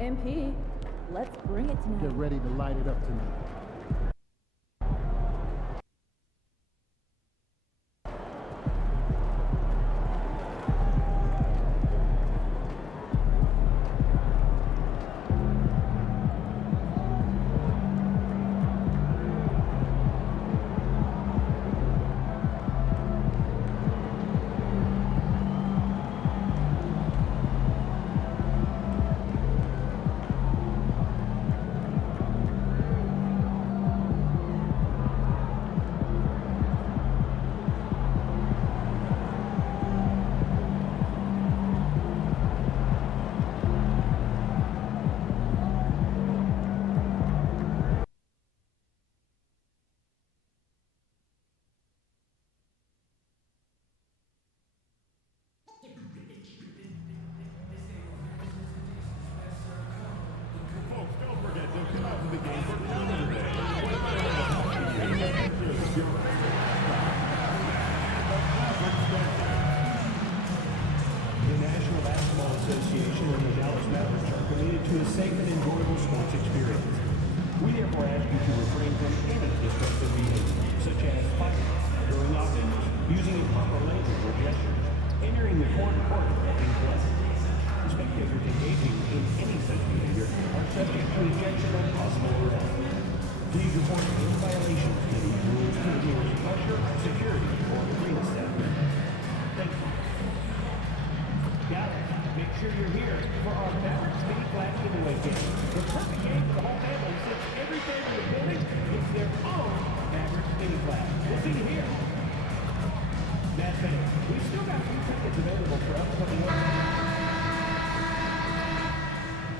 MP, let's bring it tonight. Get ready to light it up tonight.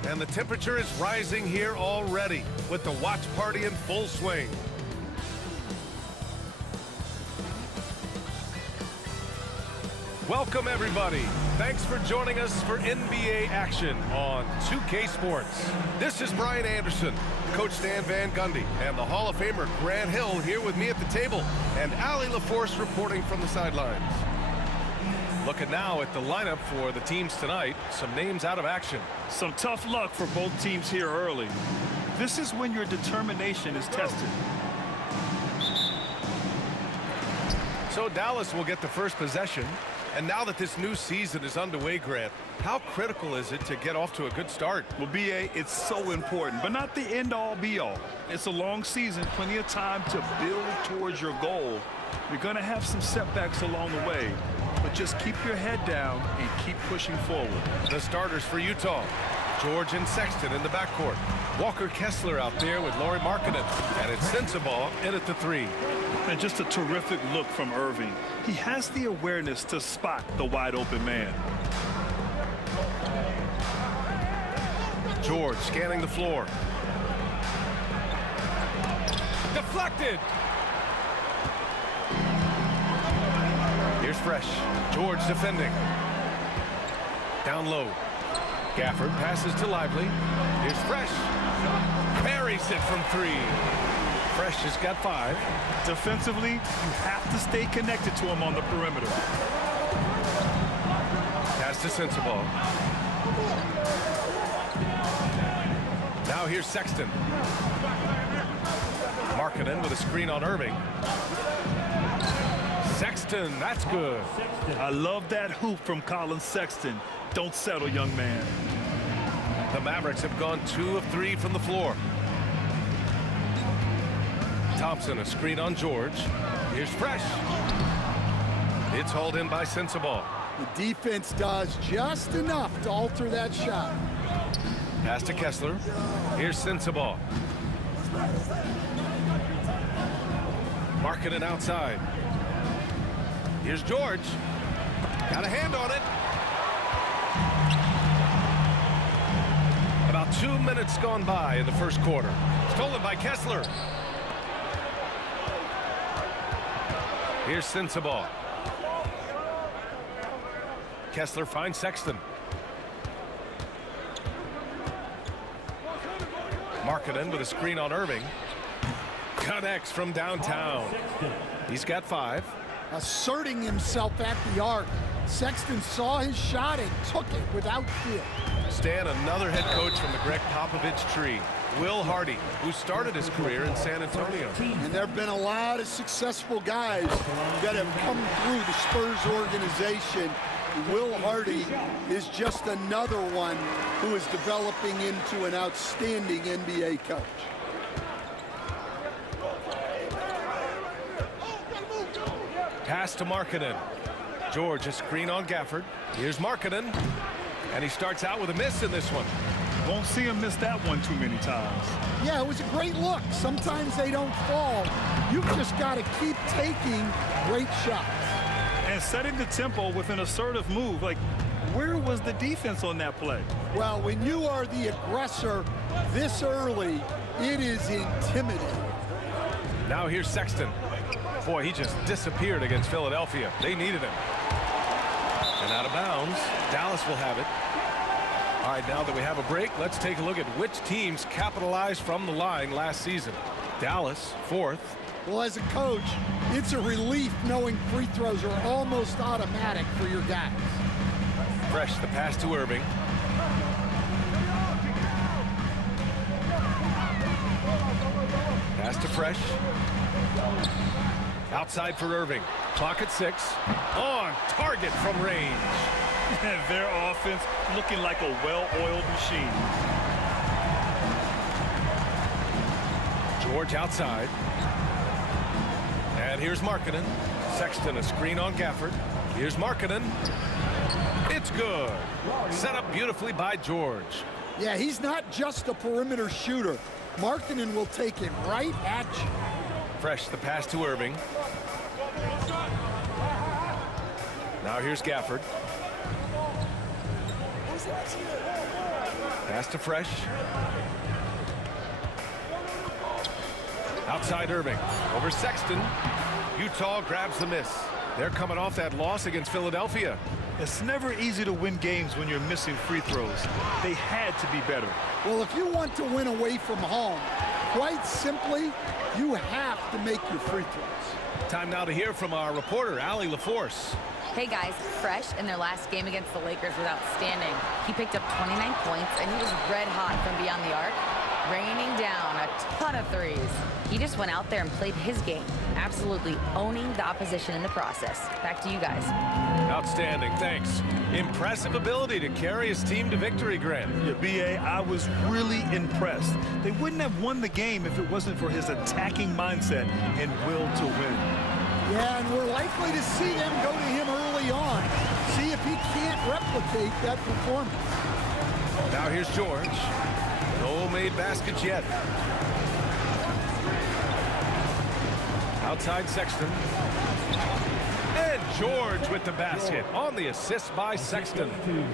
And the temperature is rising here already with the watch party in full swing. Welcome everybody. Thanks for joining us for NBA action on 2K Sports. This is Brian Anderson, Coach Stan Van Gundy, and the Hall of Famer Grant Hill here with me at the table, and Allie LaForce reporting from the sidelines. Looking now at the lineup for the teams tonight, some names out of action. Some tough luck for both teams here early. This is when your determination is tested. So Dallas will get the first possession. And now that this new season is underway, Grant, how critical is it to get off to a good start? Well, B.A., it's so important, but not the end-all, be-all. It's a long season, plenty of time to build towards your goal. You're going to have some setbacks along the way, but just keep your head down and keep pushing forward. The starters for Utah, George and Sexton in the backcourt. Walker Kessler out there with Lauri Markkanen, and it's Sensabaugh in at the three. And just a terrific look from Irving. He has the awareness to spot the wide-open man. George scanning the floor. Deflected. Here's Fresh. George defending. Down low. Gafford passes to Lively. Here's Fresh. Buries it from three. Fresh has got 5. Defensively, you have to stay connected to him on the perimeter. Pass to Sensabaugh. Now here's Sexton. Markkanen with a screen on Irving. Sexton, that's good. I love that hoop from Colin Sexton. Don't settle, young man. The Mavericks have gone 2 of 3 from the floor. Thompson, a screen on George. Here's Fresh. It's hauled in by Sensabaugh. The defense does just enough to alter that shot. Pass to Kessler. Here's Sensabaugh. Markkanen outside. Here's George. Got a hand on it. About 2 minutes gone by in the first quarter. Stolen by Kessler. Here's Sensabaugh. Kessler finds Sexton. Markkanen with a screen on Irving. Connects from downtown. He's got 5. Asserting himself at the arc. Sexton saw his shot and took it without fear. Stan, another head coach from the Greg Popovich tree, Will Hardy, who started his career in San Antonio. And there have been a lot of successful guys that have come through the Spurs organization. Will Hardy is just another one who is developing into an outstanding NBA coach. Pass to Markkanen. George, a screen on Gafford. Here's Markkanen. And he starts out with a miss in this one. Won't see him miss that one too many times. Yeah, it was a great look. Sometimes they don't fall. You've just got to keep taking great shots. And setting the tempo with an assertive move. Like, where was the defense on that play? Well, when you are the aggressor this early, it is intimidating. Now here's Sexton. Boy, he just disappeared against Philadelphia. They needed him. And out of bounds, Dallas will have it. All right, now that we have a break, let's take a look at which teams capitalized from the line last season. Dallas, 4th. Well, as a coach, it's a relief knowing free throws are almost automatic for your guys. Fresh, the pass to Irving. Pass to Fresh. Outside for Irving. Clock at 6. On target from range. Their offense looking like a well-oiled machine. George outside. And here's Markkanen. Sexton, a screen on Gafford. Here's Markkanen. It's good. Set up beautifully by George. Yeah, he's not just a perimeter shooter. Markkanen will take it right at you. Fresh, the pass to Irving. Now here's Gafford. Pass to Fresh. Outside Irving. Over Sexton. Utah grabs the miss. They're coming off that loss against Philadelphia. It's never easy to win games when you're missing free throws. They had to be better. Well, if you want to win away from home, quite simply, you have to make your free throws. Time now to hear from our reporter, Allie LaForce. Hey guys, Fresh in their last game against the Lakers was outstanding. He picked up 29 points and he was red hot from beyond the arc, raining down a ton of threes. He just went out there and played his game, absolutely owning the opposition in the process. Back to you guys. Outstanding, thanks. Impressive ability to carry his team to victory, Grant. Yeah, B.A., I was really impressed. They wouldn't have won the game if it wasn't for his attacking mindset and will to win. Yeah, and we're likely to see them go to him early on. See if he can't replicate that performance. Now here's George. No made baskets yet. Outside Sexton. And George with the basket on the assist by Sexton.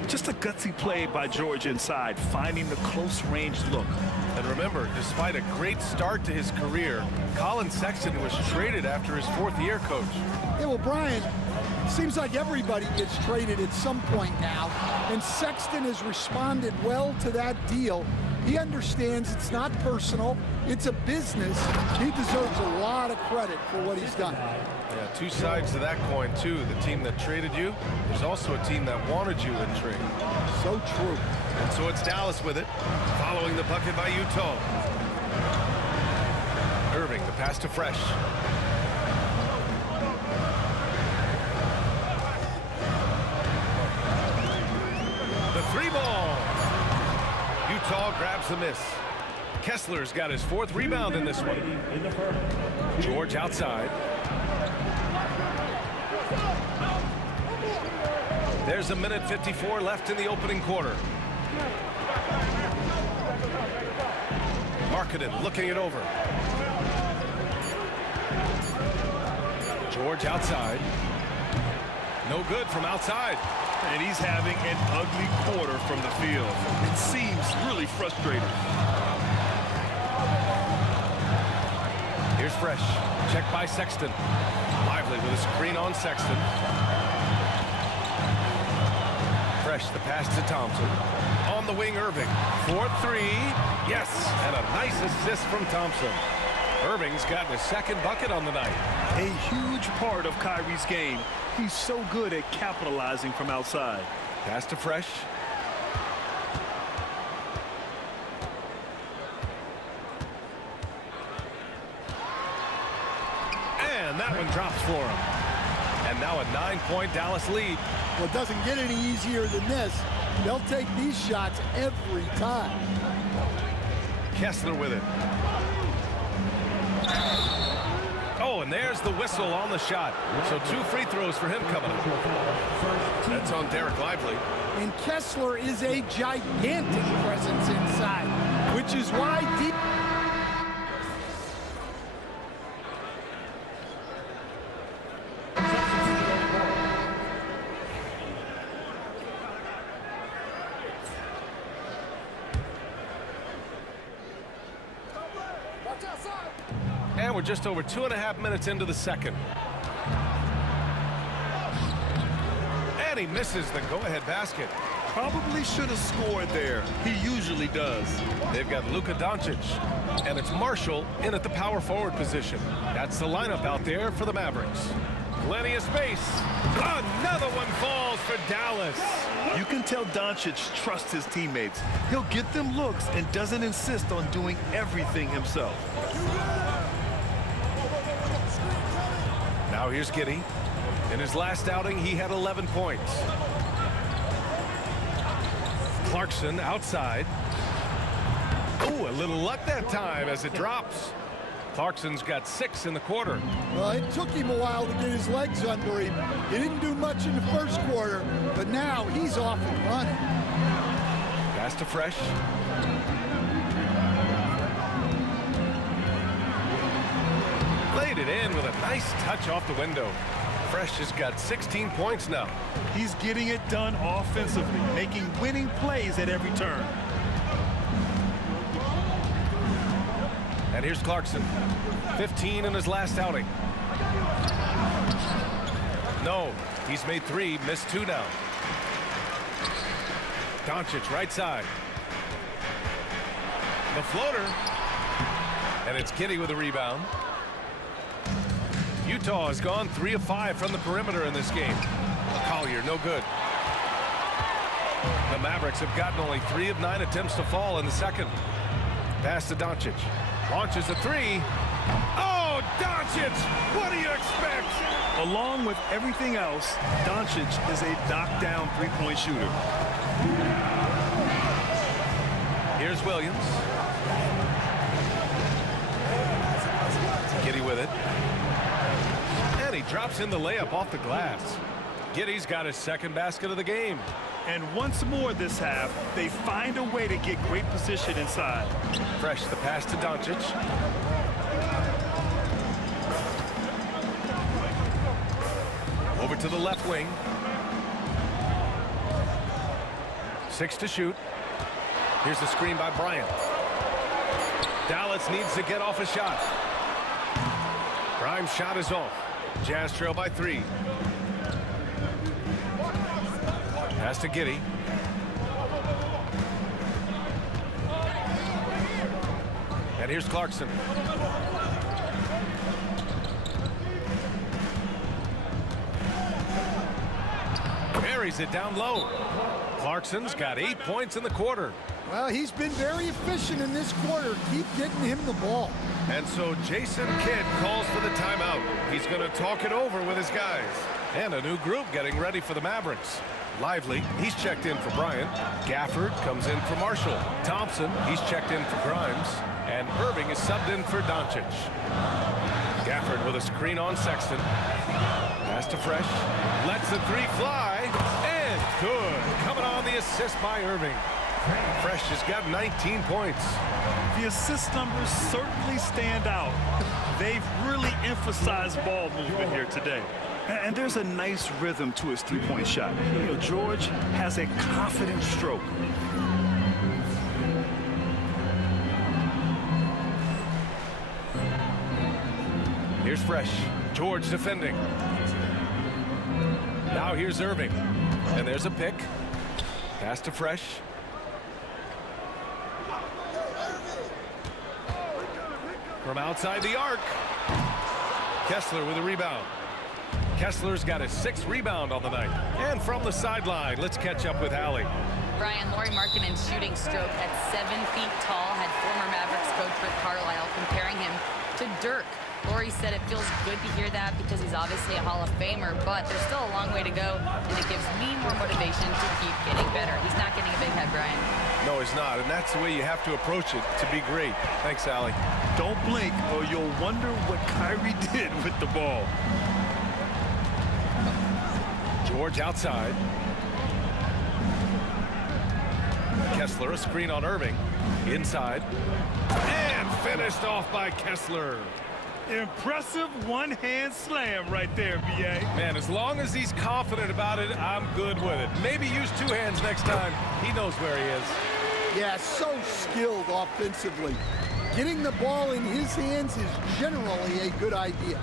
Just a gutsy play by George inside, finding the close-range look. And remember, despite a great start to his career, Colin Sexton was traded after his 4th year, Coach. Yeah, well, Brian, seems like everybody gets traded at some point now, and Sexton has responded well to that deal. He understands it's not personal, it's a business. He deserves a lot of credit for what he's done. Yeah, two sides to that coin, too. The team that traded you, there's also a team that wanted you in trade. So true. And so it's Dallas with it, following the bucket by Utah. Irving, the pass to Fresh. The 3-ball. Utah grabs the miss. Kessler's got his 4th rebound in this one. George outside. There's a minute 54 left in the opening quarter. Markkanen looking it over. George outside. No good from outside. And he's having an ugly quarter from the field. It seems really frustrating. Here's Fresh. Check by Sexton. Lively with a screen on Sexton. Fresh, the pass to Thompson. On the wing, Irving. 4-3. Yes, and a nice assist from Thompson. Irving's gotten his second bucket on the night. A huge part of Kyrie's game. He's so good at capitalizing from outside. Pass to Fresh. And that one drops for him. And now a 9-point Dallas lead. Well, it doesn't get any easier than this. They'll take these shots every time. Kessler with it. Oh, and there's the whistle on the shot. So 2 free throws for him coming up. That's on Derek Lively. And Kessler is a gigantic presence inside, which is why deep. And we're just over 2.5 minutes into the second. And he misses the go-ahead basket. Probably should have scored there. He usually does. They've got Luka Doncic, and it's Marshall in at the power forward position. That's the lineup out there for the Mavericks. Plenty of space. Another one falls for Dallas. You can tell Doncic trusts his teammates. He'll get them looks and doesn't insist on doing everything himself. Now here's Giddey. In his last outing, he had 11 points. Clarkson outside. Oh, a little luck that time as it drops. Clarkson's got 6 in the quarter. Well, it took him a while to get his legs under him. He didn't do much in the first quarter, but now he's off and running. Pass to Fresh. Laid it in with a nice touch off the window. Fresh has got 16 points now. He's getting it done offensively, making winning plays at every turn. And here's Clarkson. 15 in his last outing. No, he's made 3, missed 2 now. Doncic right side. The floater. And it's Giddey with a rebound. Utah has gone 3 of 5 from the perimeter in this game. Collier, no good. The Mavericks have gotten only 3 of 9 attempts to fall in the second. Pass to Doncic. Launches a 3. Oh, Doncic! What do you expect? Along with everything else, Doncic is a knockdown three-point shooter. Here's Williams. Giddey with it. And he drops in the layup off the glass. Giddey's got his second basket of the game. And once more this half, they find a way to get great position inside. Fresh the pass to Doncic. Over to the left wing. 6 to shoot. Here's the screen by Bryant. Dallas needs to get off a shot. Grimes' shot is off. Jazz trail by 3. Pass to Giddey. And here's Clarkson. Buries it down low. Clarkson's got 8 points in the quarter. Well, he's been very efficient in this quarter. Keep getting him the ball. And so Jason Kidd calls for the timeout. He's going to talk it over with his guys. And a new group getting ready for the Mavericks. Lively, he's checked in for Bryant. Gafford comes in for Marshall. Thompson, he's checked in for Grimes. And Irving is subbed in for Doncic. Gafford with a screen on Sexton. Pass to Fresh. Lets the 3 fly. And good. Coming on the assist by Irving. Fresh has got 19 points. The assist numbers certainly stand out. They've really emphasized ball movement here today. And there's a nice rhythm to his three-point shot. You know, George has a confident stroke. Here's Fresh. George defending. Now here's Irving. And there's a pick. Pass to Fresh. From outside the arc. Kessler with a rebound. Kessler's got his 6th rebound on the night. And from the sideline, let's catch up with Allie. Brian, Lauri Markkanen's shooting stroke at 7 feet tall had former Mavericks coach Rick Carlisle comparing him to Dirk. Lauri said it feels good to hear that because he's obviously a Hall of Famer, but there's still a long way to go, and it gives me more motivation to keep getting better. He's not getting a big head, Brian. No, he's not, and that's the way you have to approach it to be great. Thanks, Allie. Don't blink or you'll wonder what Kyrie did with the ball. George outside. Kessler, a screen on Irving. Inside. And finished off by Kessler. Impressive one-hand slam right there, B.A. Man, as long as he's confident about it, I'm good with it. Maybe use 2 hands next time. He knows where he is. Yeah, so skilled offensively. Getting the ball in his hands is generally a good idea.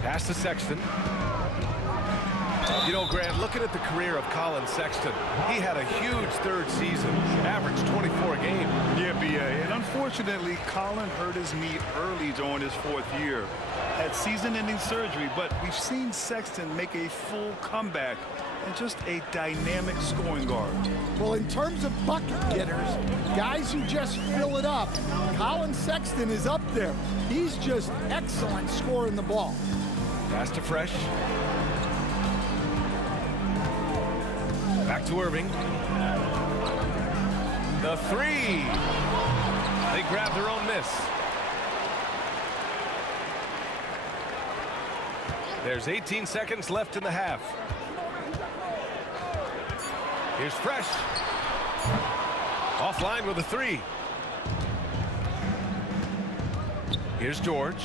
Pass to Sexton. You know, Grant, looking at the career of Colin Sexton, he had a huge 3rd season, averaged 24 a game. Yeah, B.A. And unfortunately, Colin hurt his knee early during his 4th year. Had season-ending surgery, but we've seen Sexton make a full comeback and just a dynamic scoring guard. Well, in terms of bucket getters, guys who just fill it up, Colin Sexton is up there. He's just excellent scoring the ball. Pass to Fresh. Back to Irving. The 3. They grab their own miss. There's 18 seconds left in the half. Here's Fresh. Offline with a 3. Here's George.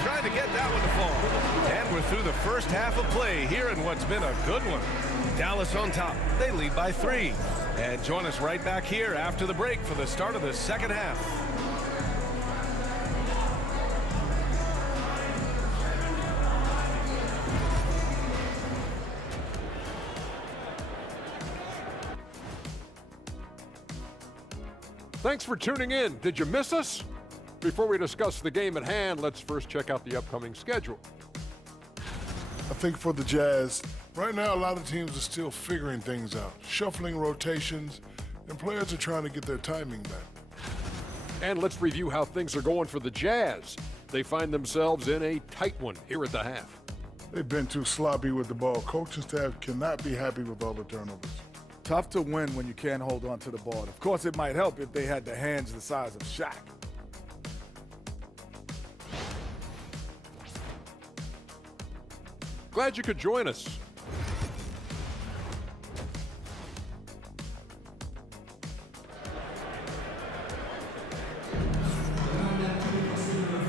Trying to get that one to fall. And we're through the first half of play here in what's been a good one. Dallas on top. They lead by 3. And join us right back here after the break for the start of the second half. Thanks for tuning in. Did you miss us? Before we discuss the game at hand, let's first check out the upcoming schedule. I think for the Jazz, right now a lot of teams are still figuring things out, shuffling rotations, and players are trying to get their timing back. And let's review how things are going for the Jazz. They find themselves in a tight one here at the half. They've been too sloppy with the ball. Coaching staff cannot be happy with all the turnovers. Tough to win when you can't hold on to the ball. Of course, it might help if they had the hands the size of Shaq. Glad you could join us.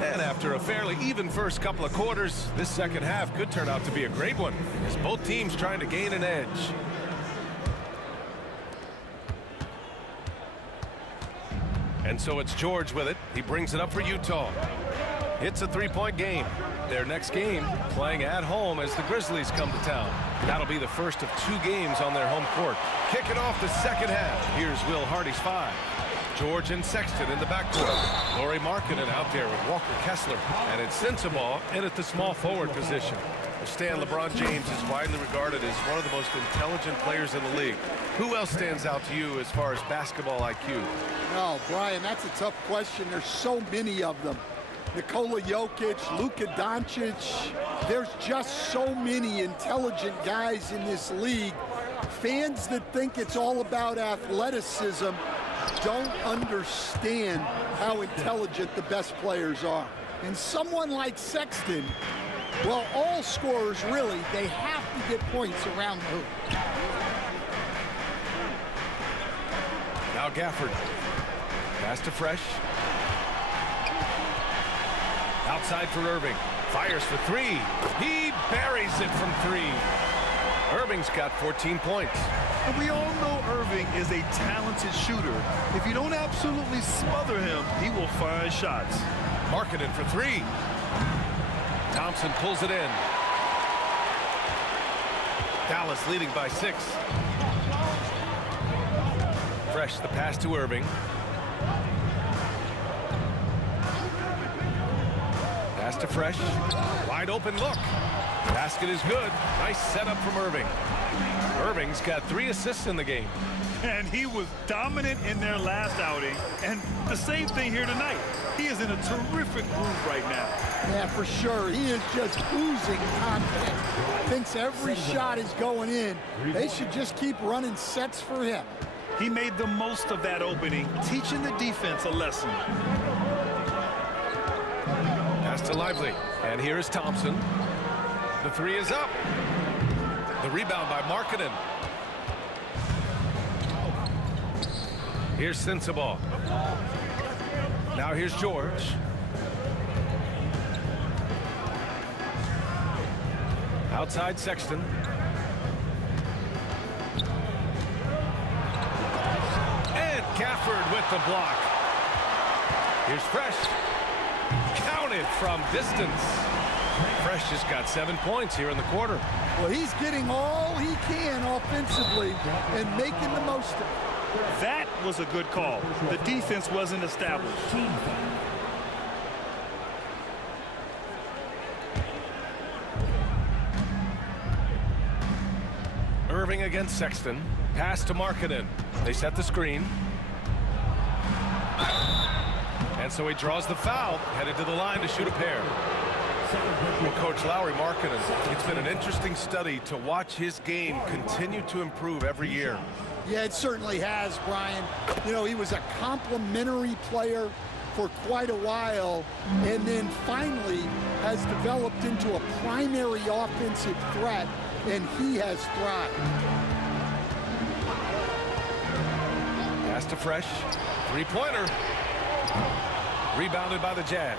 And after a fairly even first couple of quarters, this second half could turn out to be a great one as both teams trying to gain an edge. And so it's George with it. He brings it up for Utah. It's a 3-point game. Their next game playing at home as the Grizzlies come to town. That'll be the first of 2 games on their home court. Kicking off the second half. Here's Will Hardy's 5. George and Sexton in the backcourt. Lauri Markkanen out there with Walker Kessler. And it's Sensabaugh in at the small forward position. Stan, LeBron James is widely regarded as one of the most intelligent players in the league. Who else stands out to you as far as basketball IQ? No, Brian, that's a tough question. There's so many of them. Nikola Jokic, Luka Doncic. There's just so many intelligent guys in this league. Fans that think it's all about athleticism don't understand how intelligent the best players are. And someone like Sexton, well, all scorers really, they have to get points around the hoop. Now Gafford. Pass to Fresh. Outside for Irving. Fires for 3. He buries it from 3. Irving's got 14 points. And we all know Irving is a talented shooter. If you don't absolutely smother him, he will find shots. Markkanen for 3. Thompson pulls it in. Dallas leading by 6. Fresh the pass to Irving. Pass to Fresh. Wide open look. Basket is good. Nice setup from Irving. Irving's got 3 assists in the game. And he was dominant in their last outing. And the same thing here tonight. He is in a terrific groove right now. Yeah, for sure. He is just oozing confidence. Thinks every shot is going in. They should just keep running sets for him. He made the most of that opening, teaching the defense a lesson. Pass to Lively. And here is Thompson. The 3 is up. The rebound by Markkanen. Here's Sensabaugh. Now here's George. Outside Sexton. And Gafford with the block. Here's Fresh. Counted from distance. Fresh just got 7 points here in the quarter. Well, he's getting all he can offensively and making the most of it. That was a good call. The defense wasn't established. Irving against Sexton. Pass to Markkanen. They set the screen. And so he draws the foul, headed to the line to shoot a pair. Well, Coach Lowry Markkanen, it's been an interesting study to watch his game continue to improve every year. Yeah, it certainly has, Brian. You know, he was a complimentary player for quite a while, and then finally has developed into a primary offensive threat, and he has thrived. Pass to Fresh. 3-pointer. Rebounded by the Jazz.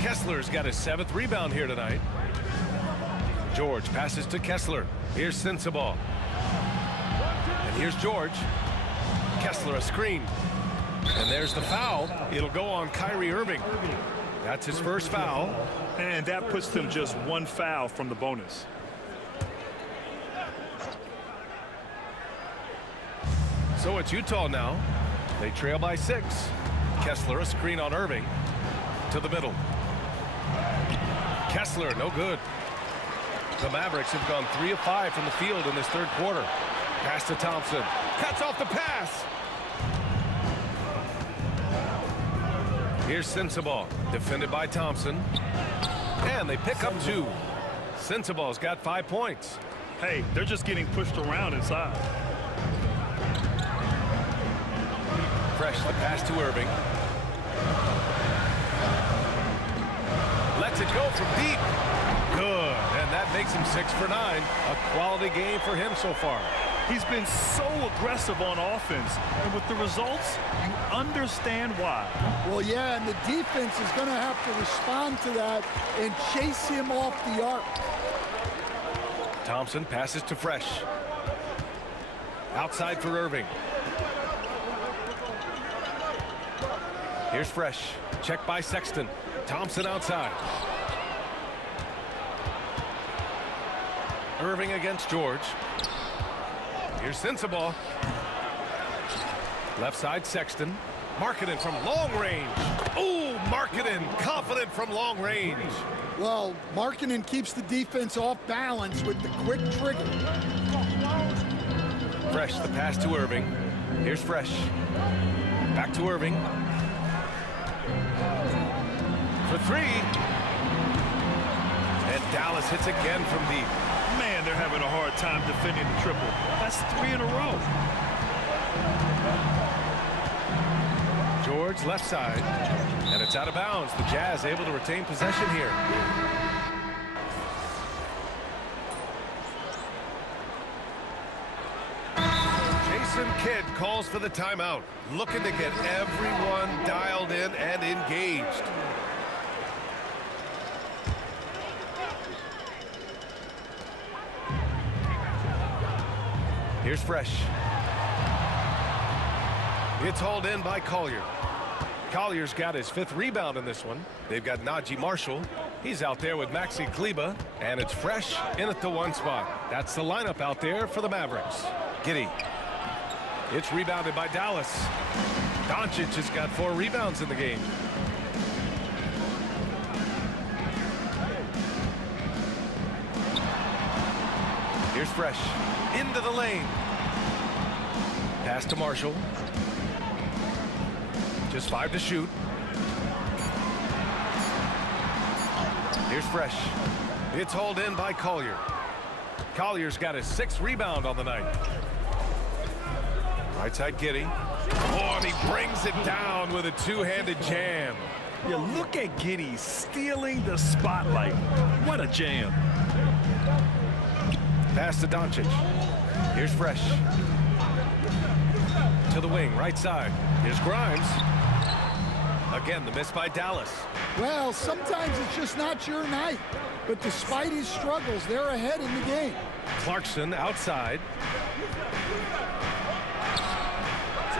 Kessler's got his 7th rebound here tonight. George passes to Kessler. Here's Sensabaugh. And here's George. Kessler a screen. And there's the foul. It'll go on Kyrie Irving. That's his first foul. And that puts them just 1 foul from the bonus. So it's Utah now. They trail by 6. Kessler a screen on Irving. To the middle. Kessler, no good. The Mavericks have gone 3 of 5 from the field in this 3rd quarter. Pass to Thompson. Cuts off the pass. Here's Sensabaugh, defended by Thompson. And they pick up 2. Sensabaugh's got 5 points. Hey, they're just getting pushed around inside. Fresh the pass to Irving. Lets it go from deep. Good. And that makes him 6 for 9. A quality game for him so far. He's been so aggressive on offense. And with the results, you understand why. Well, yeah, and the defense is going to have to respond to that and chase him off the arc. Thompson passes to Fresh. Outside for Irving. Here's Fresh. Check by Sexton. Thompson outside. Irving against George. Here's Sensabaugh. Left side Sexton. Markkanen from long range. Ooh, Markkanen confident from long range. Well, Markkanen keeps the defense off balance with the quick trigger. Fresh the pass to Irving. Here's Fresh. Back to Irving. For 3. And Dallas hits again from deep. Man, they're having a hard time defending the triple. That's 3 in a row. George left side. And it's out of bounds. The Jazz able to retain possession here. Jason Kidd calls for the timeout. Looking to get everyone dialed in and engaged. Here's Fresh. It's hauled in by Collier. Collier's got his 5th rebound in this one. They've got Najee Marshall. He's out there with Maxi Kleber, and it's Fresh in at the 1 spot. That's the lineup out there for the Mavericks. Giddey. It's rebounded by Dallas. Doncic has got 4 rebounds in the game. Here's Fresh into the lane. Pass to Marshall. Just 5 to shoot. Here's Fresh. It's hauled in by Collier. Collier's got his 6th rebound on the night. Right side Giddey. Oh, and he brings it down with a 2-handed jam. Yeah, look at Giddey stealing the spotlight. What a jam. Pass to Doncic. Here's Fresh. To the wing, right side. Here's Grimes. Again, the miss by Dallas. Well, sometimes it's just not your night. But despite his struggles, they're ahead in the game. Clarkson outside.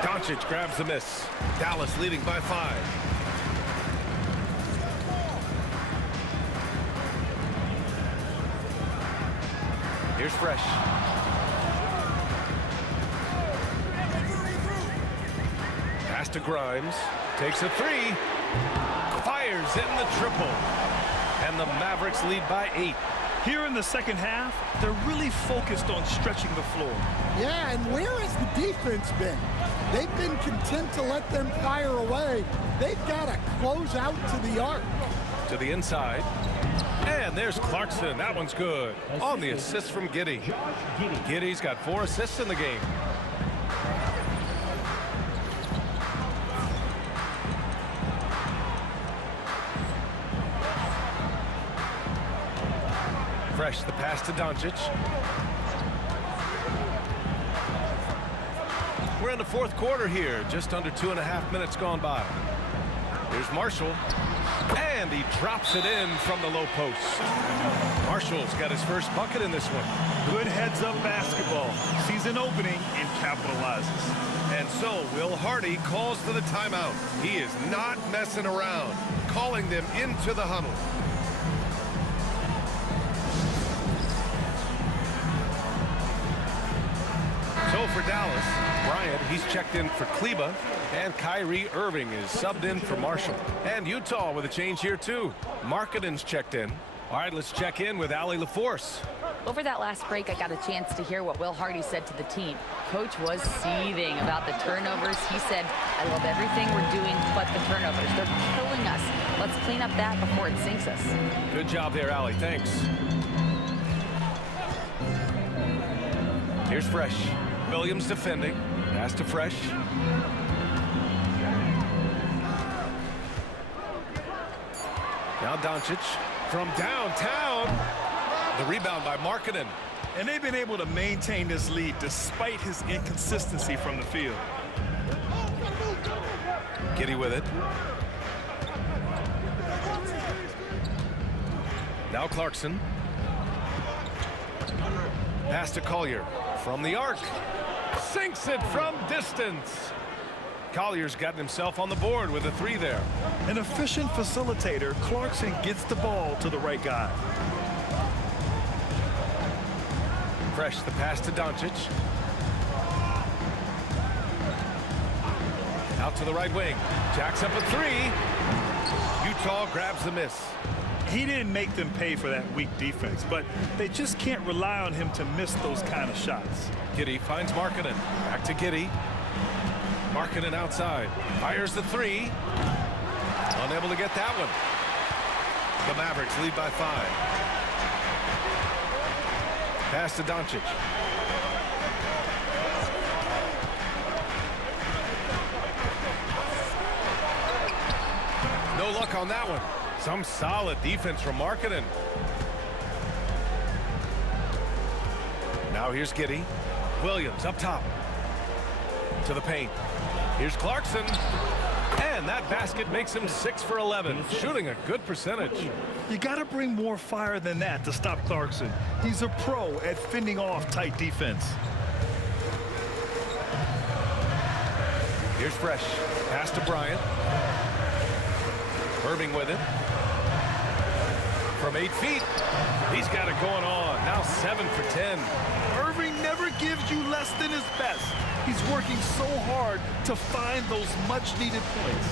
Doncic grabs the miss. Dallas leading by 5. Here's Fresh. Pass to Grimes. Takes a 3. Fires in the triple. And the Mavericks lead by 8. Here in the second half, they're really focused on stretching the floor. Yeah, and where has the defense been? They've been content to let them fire away. They've got to close out to the arc. To the inside. And there's Clarkson. That one's good. On the assist from Giddey. Giddey's got 4 assists in the game. Fresh, the pass to Doncic. We're in the 4th quarter here. Just under 2.5 minutes gone by. Here's Marshall. And he drops it in from the low post. Marshall's got his first bucket in this one. Good heads-up basketball. Season opening and capitalizes. And so Will Hardy calls for the timeout. He is not messing around, calling them into the huddle. So for Dallas, Bryant, he's checked in for Kleber, and Kyrie Irving is subbed in for Marshall. And Utah with a change here too. Markkanen's checked in. All right, let's check in with Allie LaForce. Over that last break, I got a chance to hear what Will Hardy said to the team. Coach was seething about the turnovers. He said, I love everything we're doing but the turnovers. They're killing us. Let's clean up that before it sinks us. Good job there, Allie. Thanks. Here's Fresh. Williams defending. Pass to Fresh. Now Doncic from downtown. The rebound by Markkanen. And they've been able to maintain this lead despite his inconsistency from the field. Giddey with it. Now Clarkson. Pass to Collier from the arc. Sinks it from distance. Collier's gotten himself on the board with a 3 there. An efficient facilitator, Clarkson gets the ball to the right guy. Fresh, the pass to Doncic. Out to the right wing. Jacks up a 3. Utah grabs the miss. He didn't make them pay for that weak defense, but they just can't rely on him to miss those kind of shots. Giddey finds Markkanen. Back to Giddey. Markkanen outside. Fires the 3. Unable to get that one. The Mavericks lead by 5. Pass to Doncic. No luck on that one. Some solid defense from Markkanen. Now here's Giddey. Williams up top. To the paint. Here's Clarkson. And that basket makes him 6 for 11. Shooting a good percentage. You got to bring more fire than that to stop Clarkson. He's a pro at fending off tight defense. Here's Fresh. Pass to Bryant. Irving with it. from 8 feet. He's got it going on. Now 7 for 10. Irving never gives you less than his best. He's working so hard to find those much-needed points.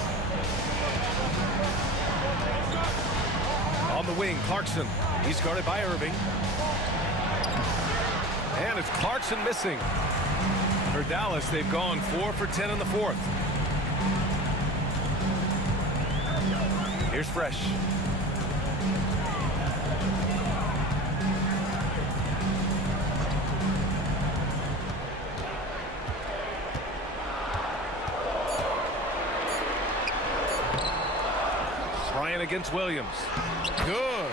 On the wing, Clarkson. He's guarded by Irving. And it's Clarkson missing. For Dallas, they've gone 4 for 10 in the fourth. Here's Fresh. Bryant against Williams. Good.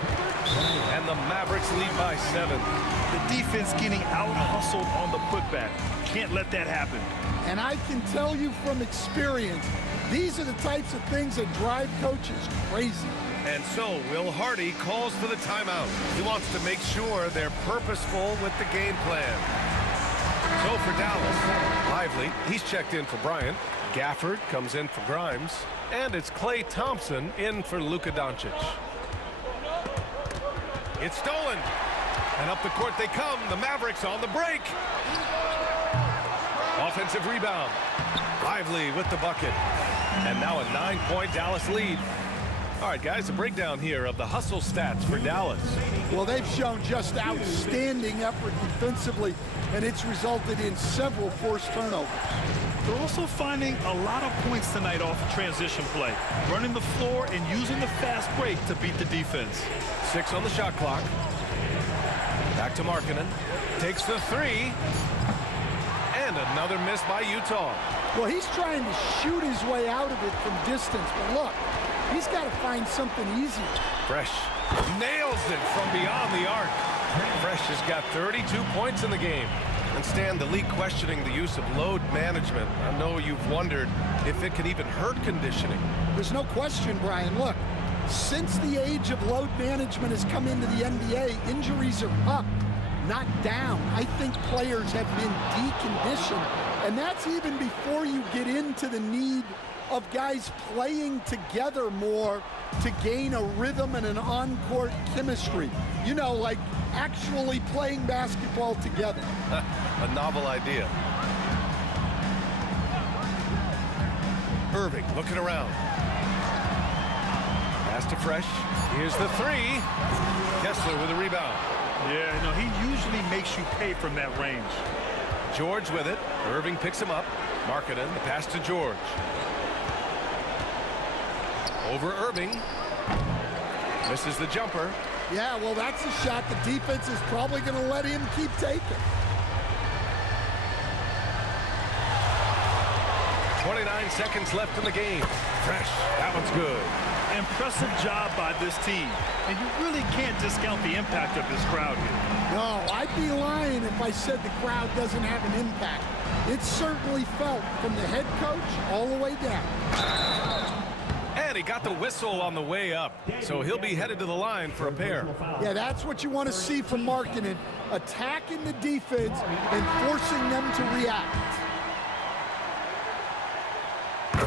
And the Mavericks lead by 7. The defense getting out-hustled on the putback. Can't let that happen. And I can tell you from experience, these are the types of things that drive coaches crazy. And so Will Hardy calls for the timeout. He wants to make sure they're purposeful with the game plan. So for Dallas, Lively, he's checked in for Bryant. Gafford comes in for Grimes. And it's Klay Thompson in for Luka Doncic. It's stolen. And up the court they come. The Mavericks on the break. Offensive rebound. Lively with the bucket. And now a 9-point Dallas lead. All right, guys, a breakdown here of the hustle stats for Dallas. Well, they've shown just outstanding effort defensively, and it's resulted in several forced turnovers. They're also finding a lot of points tonight off of transition play, running the floor and using the fast break to beat the defense. 6 on the shot clock. Back to Markkanen. Takes the 3. And another miss by Utah. Well, he's trying to shoot his way out of it from distance, but look, he's got to find something easier. Fresh nails it from beyond the arc. Fresh has got 32 points in the game. And Stan, the league questioning the use of load management. I know you've wondered if it could even hurt conditioning. There's no question, Brian. Look, since the age of load management has come into the NBA, injuries are up, not down. I think players have been deconditioned, and that's even before you get into the need of guys playing together more to gain a rhythm and an on-court chemistry. You know, like actually playing basketball together. A novel idea. Irving looking around. Pass to Fresh. Here's the 3. Kessler with a rebound. Yeah, no, he usually makes you pay from that range. George with it. Irving picks him up. Markkanen, the pass to George. Over Irving. Misses the jumper. Yeah, well, that's a shot the defense is probably going to let him keep taking. 29 seconds left in the game. Fresh. That one's good. Impressive job by this team. And you really can't discount the impact of this crowd here. No, I'd be lying if I said the crowd doesn't have an impact. It's certainly felt from the head coach all the way down. And he got the whistle on the way up, so he'll be headed to the line for a pair. Yeah, that's what you want to see from Markkanen, attacking the defense and forcing them to react.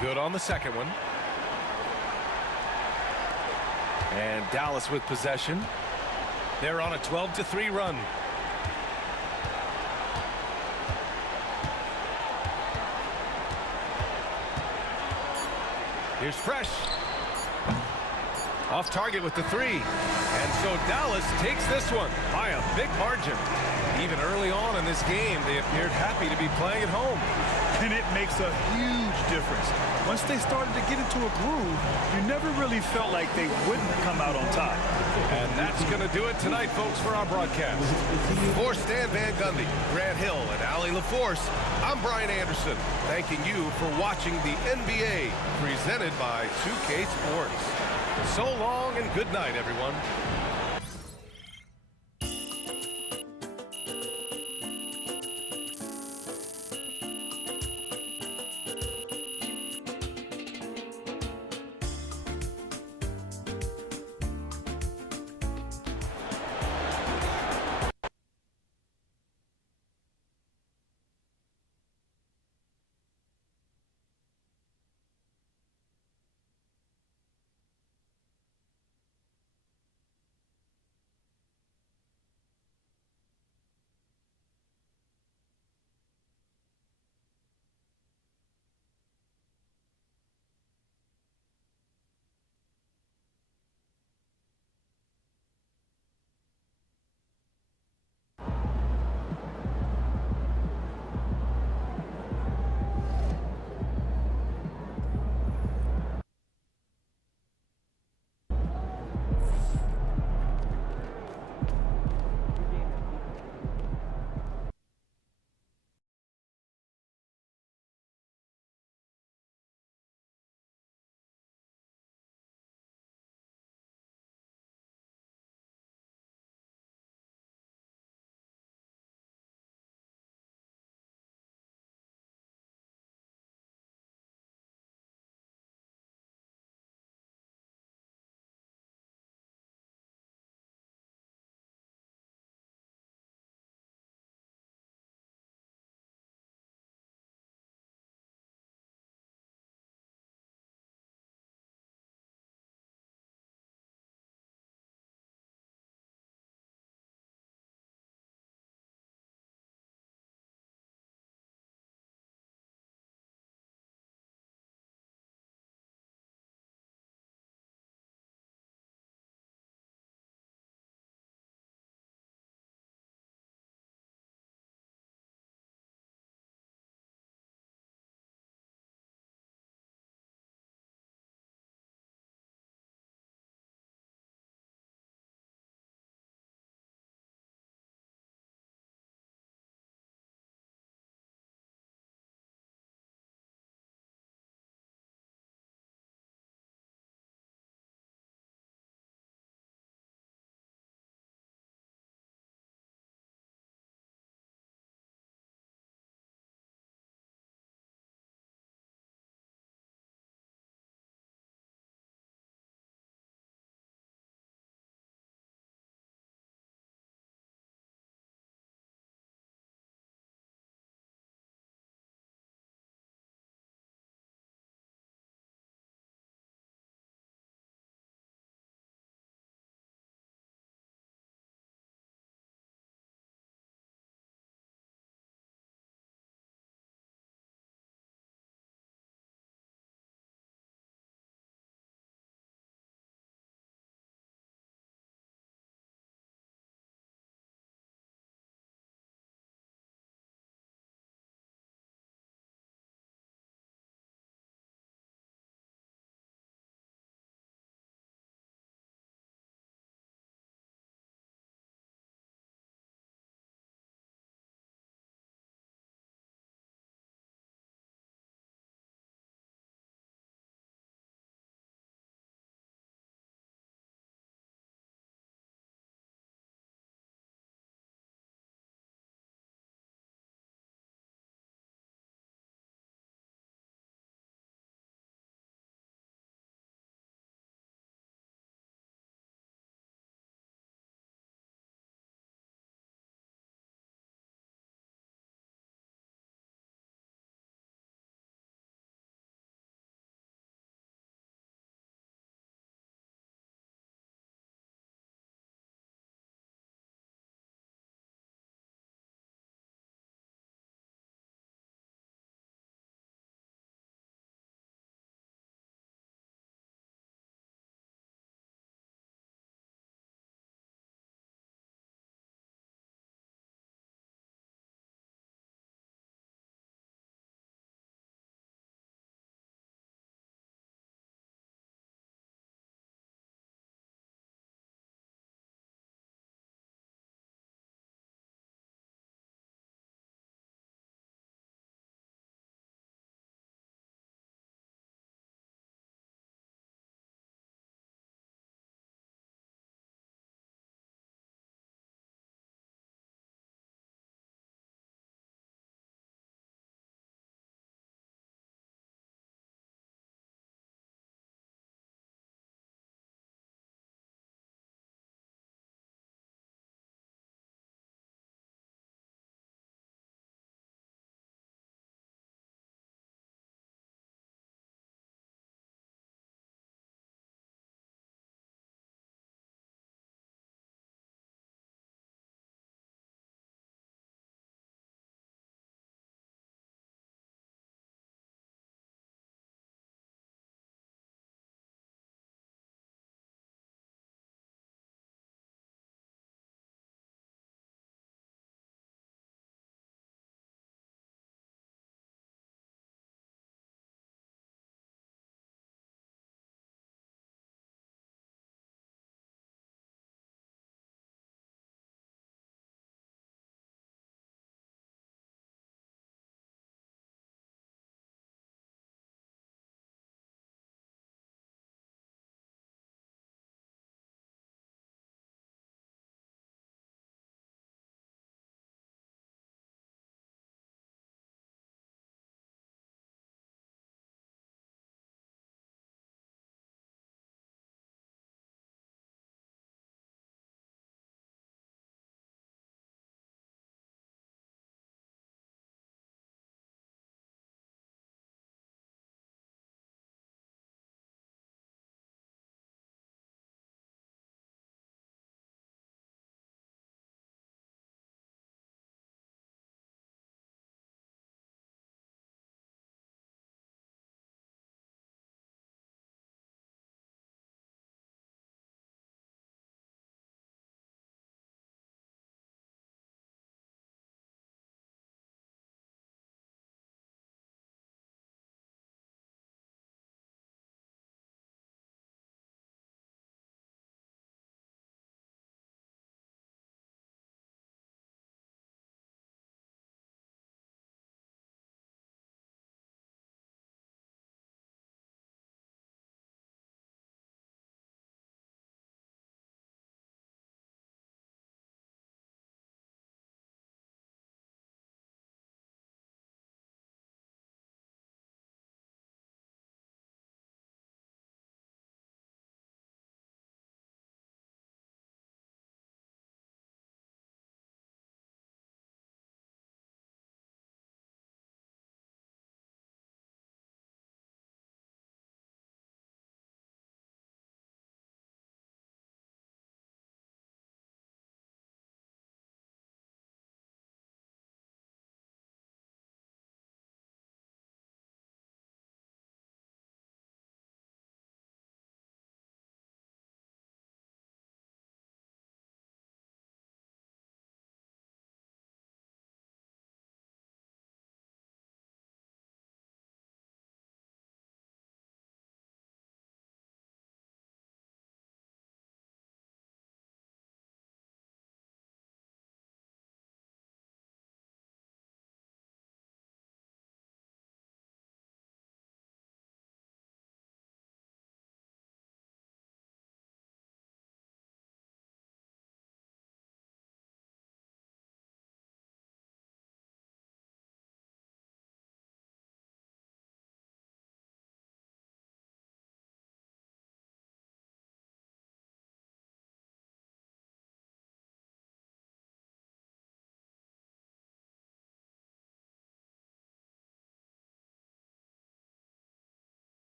Good on the second one. And Dallas with possession. They're on a 12-3 run. Here's Fresh. Off target with the 3. And so Dallas takes this one by a big margin. Even early on in this game, they appeared happy to be playing at home. And it makes a huge difference. Once they started to get into a groove, you never really felt like they wouldn't come out on top. And that's going to do it tonight, folks, for our broadcast. For Stan Van Gundy, Grant Hill, and Allie LaForce, I'm Brian Anderson, thanking you for watching the NBA presented by 2K Sports. So long and good night, everyone.